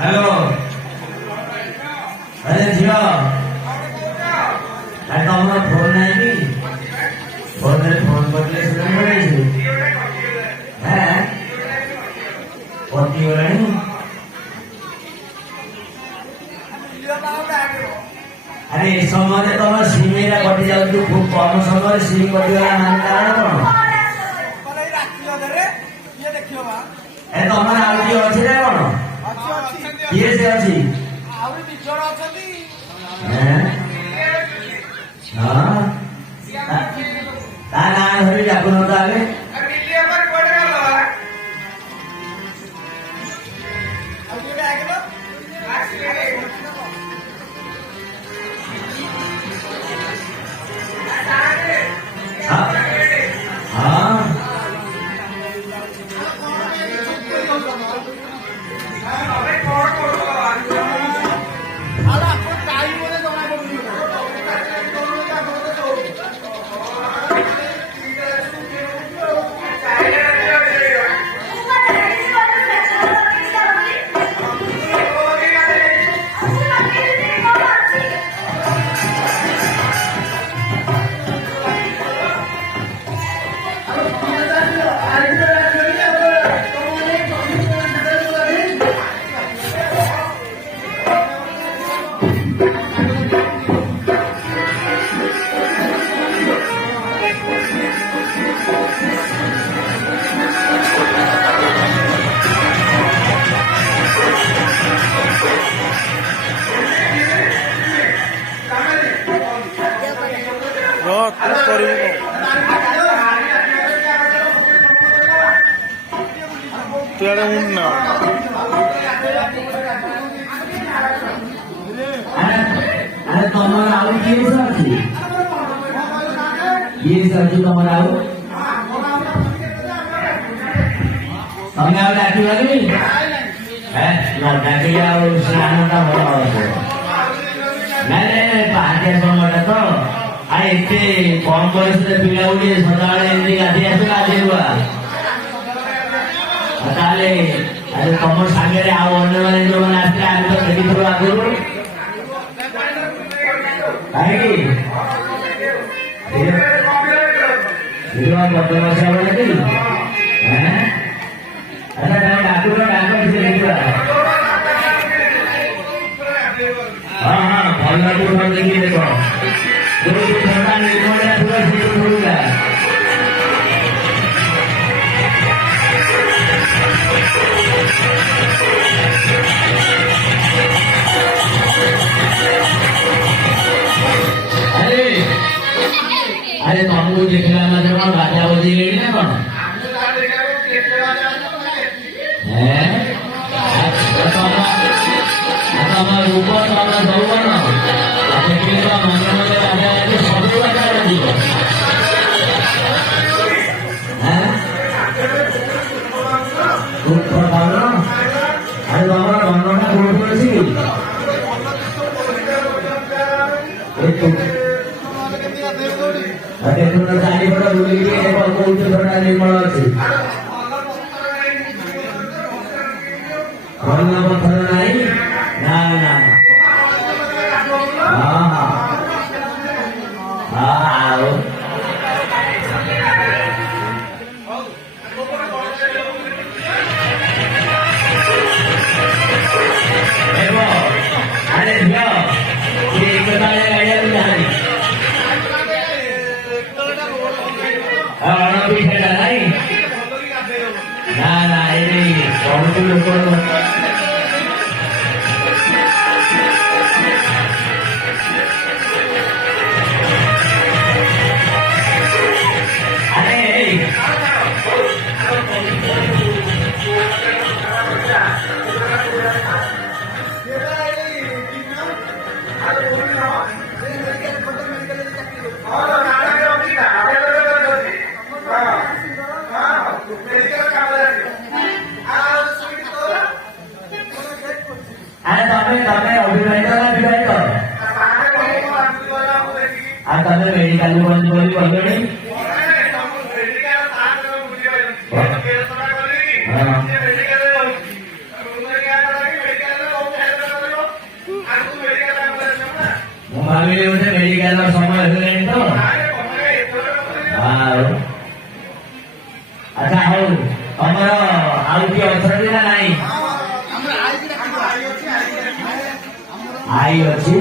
Hello अरे झियो आज तो हमारा फोन नहीं भी फोन रे फोन बदले से नहीं पड़े हैं पति हो रहे हैं अरे समय तो हमारा सीमेरा कटि जाऊ खूब कम समय सीम कटिगला मान कारण कौन ए तो हमारा आउ किए अच्छे ना कौन किए से अच्छी हाँ ता ना धरी डाकुन तो आगे तुझे उड़ना अरे तुम्हारा आउ किए सब्जी ये सब्जी तुम्हारा आउ અમે ଆଉ ଡାକିବାନି ନ ଡାକିଲେ ଆଉ ସ୍ନାନଟା ଭଲ ହବ। ନାଇଁ ନାଇଁ ନାଇଁ ପାହାଡ଼ିଆ ସମୟଟା ତ ଆଉ ଏତେ କମ ବୟସରେ ପିଲା ଗୁଡିଏ ସଦାବେଳେ ଏମିତି ଗାଧେଇ ଆସିବେ ଗାଧେଇବା। ତାହେଲେ ତମ ସାଙ୍ଗରେ ଆଉ ଅନ୍ୟମାନେ ଯୋଉମାନେ ଆସିଲେ ଆମେ ତ ଦେଖିଥିଲୁ ଆଗରୁ କାହିଁକି ବଦମାସିଆ ବୋଲେ କି ଆଚ୍ଛା ତମେ ଡାକୁଛ ଡାକ କିଛି ଦେଖିବା। ହଁ ହଁ ଭଲ ଭଲ ଦେଖି ଦେଖ ଯୋଉଠି ଥଣ୍ଡା ନିର୍ମଳିଆ ଥିବ ସେଠି ଥରୁଲା। अरे तुमको देखला मतलब कौन बाजा बजी लेनी ना कौन है हमारे ऊपर तो हमारा दौड़ ना अपने के तो मंगल मंगल राजा के सब बाजा बजी हैं ऊपर बाजा अरे हमारा बंदों का रोड पर सी अरे तुमने सारी बड़ा भूल गई है और कोई तो बड़ा निर्मल है कौन ना पत्थर नहीं ना ना हाँ हाँ आओ अरे भैया ये एक बताया गया नहीं ना ना ये कौन से लोग मेडिकल बंद बोली कहले मेडिकल समय तो अच्छा हौ हमर आउ कि अथरी ना नहीं आई अच्छी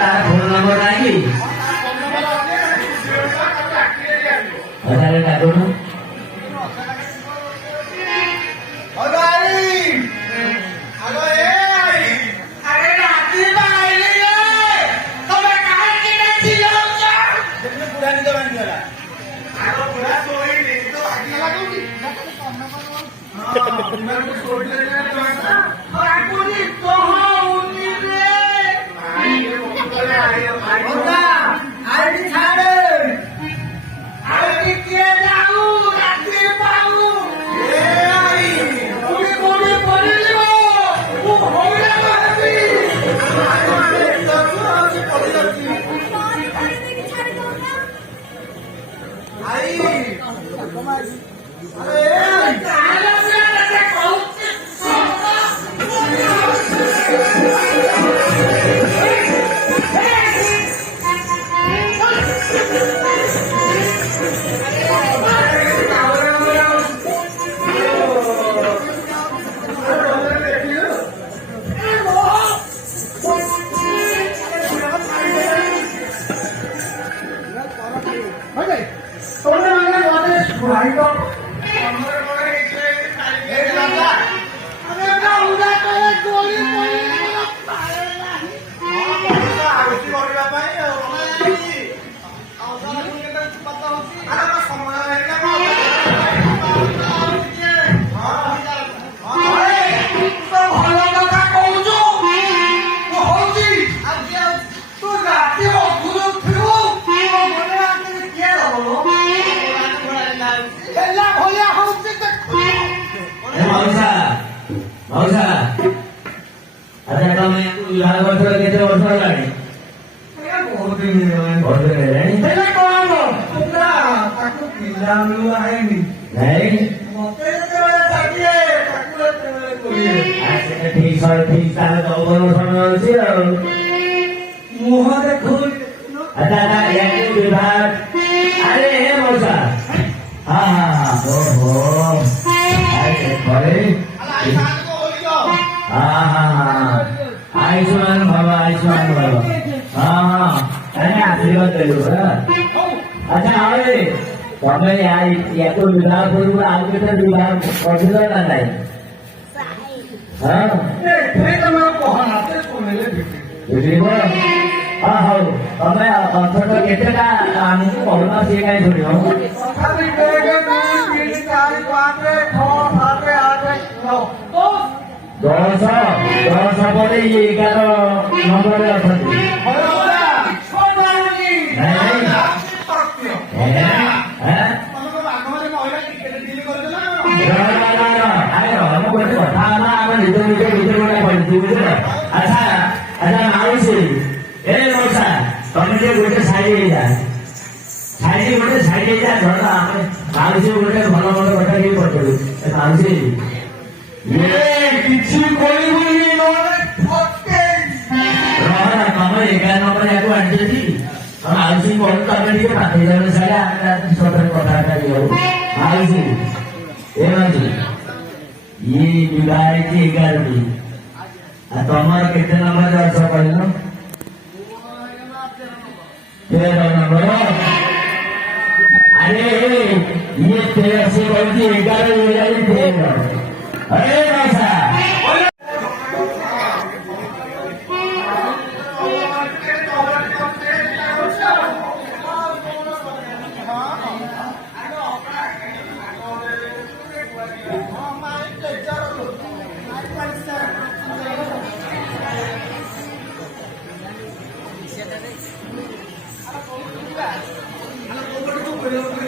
तार फोन नंबर नहीं डाको ना Hello. ମଉସା ଆଚ୍ଛା ତମେ ବିବାହ କରିଥିଲ କେତେ ବର୍ଷ ହେଲାଣି? ବହୁତ ଦିନ ହେଇଗଲାଣି। ବହୁତ ଦିନ ହେଲାଣି। ହେଲେ କଣ ହବ? ପୁରା ତାକୁ ପିଲାବେଳୁ ଆଇନି। ନାଇଁ ମତେ ଯେତେବେଳେ ଡାକିଲେ ତାକୁ ସେତେବେଳେ କହିଲେ। ସେଟା ଠିକ ଠିକ ତାହେଲେ ଚଉବନ ସମୟ ଅଛି ଆଉ। ମୁହଁ ଦେଖୁନି। ଆଚ୍ଛା ଆଚ୍ଛା ୟାକୁ ବିବାହ ଆରେ ହେ ମଉସା ହଁ ହଁ ହଁ ଓହୋ ଆରେ ଘରେ हाँ हाँ हाँ आयुष्मान भव हाँ हाँ अरे आशीर्वाद दे दो अच्छा अरे तमें या तो विवाह पूर्व आगे तो विवाह पढ़िल ना नहीं हाँ बुझिब हाँ हौ तमें अंतर केतेटा आमको पढ़ना सी कहीं छोड़ियो दस दस पर ये 11 नंबर अछंती अच्छा अच्छा माउसी ए मौसा तमें जो गोटे छाड़ी जा गोटे छाड़ी जा घर माउसी गोटे भल भल कथा किए पचारू माउसी ये किसी कोई बोली तमें 11 नंबर या आंटी माउसी कौन तमें टे पाठे जाने सारे सतरे कथा माउसी ए माउसी ये विवाह की 11टी तुम्हारे कितने नंबर अस कह 13 नंबर अरे ये 13 से बोलती 11 अरे कैसा Gracias.